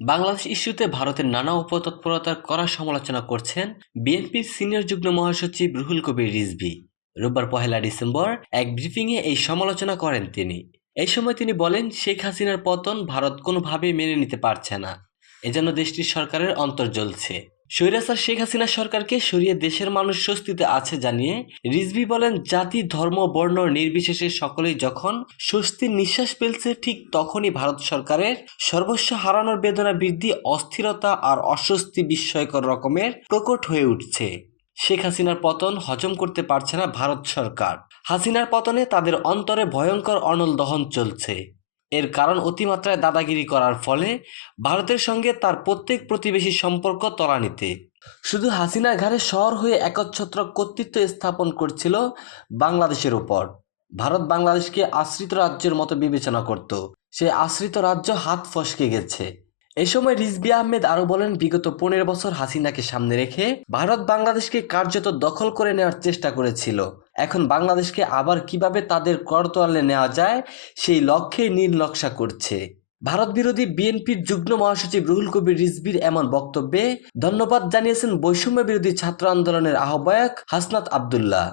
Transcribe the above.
বাংলাদেশ ইস্যুতে ভারতের নানা অপতৎপরতার কড়া সমালোচনা করছেন বিএনপির সিনিয়র যুগ্ম মহাসচিব রুহুল কবির রিজভী। রোববার 1 ডিসেম্বর এক ব্রিফিংয়ে এই সমালোচনা করেন তিনি। এই সময় তিনি বলেন, শেখ হাসিনার পতন ভারত কোনোভাবেই মেনে নিতে পারছে না। এজন্য দেশটির সরকারের অন্তর জ্বলছে। স্বৈরাচার শেখ হাসিনা সরকারকে সরিয়ে দেশের মানুষ স্বস্তিতে আছে জানিয়ে রিজভী বলেন, জাতি, ধর্ম, বর্ণ নির্বিশেষে সকলেই যখন স্বস্তির নিঃশ্বাস ফেলছে, ঠিক তখনই ভারত সরকারের সর্বস্ব হারানোর বেদনা বৃদ্ধি, অস্থিরতা আর অস্বস্তি বিস্ময়কর রকমের প্রকট হয়ে উঠছে। শেখ হাসিনার পতন হজম করতে পারছে না ভারত সরকার। হাসিনার পতনে তাদের অন্তরে ভয়ঙ্কর অনল দহন চলছে। এর কারণ অতিমাত্রায় দাদাগিরি করার ফলে ভারতের সঙ্গে তার প্রত্যেক প্রতিবেশীর সম্পর্ক তলানিতে। শুধু হাসিনার ঘাড়ে শহর হয়ে একচ্ছত্র কর্তৃত্ব স্থাপন করছিল বাংলাদেশের উপর। ভারত বাংলাদেশকে আশ্রিত রাজ্যের মতো বিবেচনা করত। সেই আশ্রিত রাজ্য হাত ফসকে গেছে। এ সময় রিজভী আহমেদ আরো বলেন, বিগত 15 বছর হাসিনাকে সামনে রেখে ভারত বাংলাদেশকে কার্যত দখল করে নেওয়ার চেষ্টা করেছিল। এখন বাংলাদেশকে আবার কিভাবে তাদের করতোয়ালে নেওয়া যায় সেই লক্ষ্যে নীল নকশা করছে। ভারত বিরোধী বিএনপির যুগ্ম মহাসচিব রুহুল কবির রিজভীর এমন বক্তব্যে ধন্যবাদ জানিয়েছেন বৈষম্য বিরোধী ছাত্র আন্দোলনের আহ্বায়ক হাসনাত আবদুল্লাহ।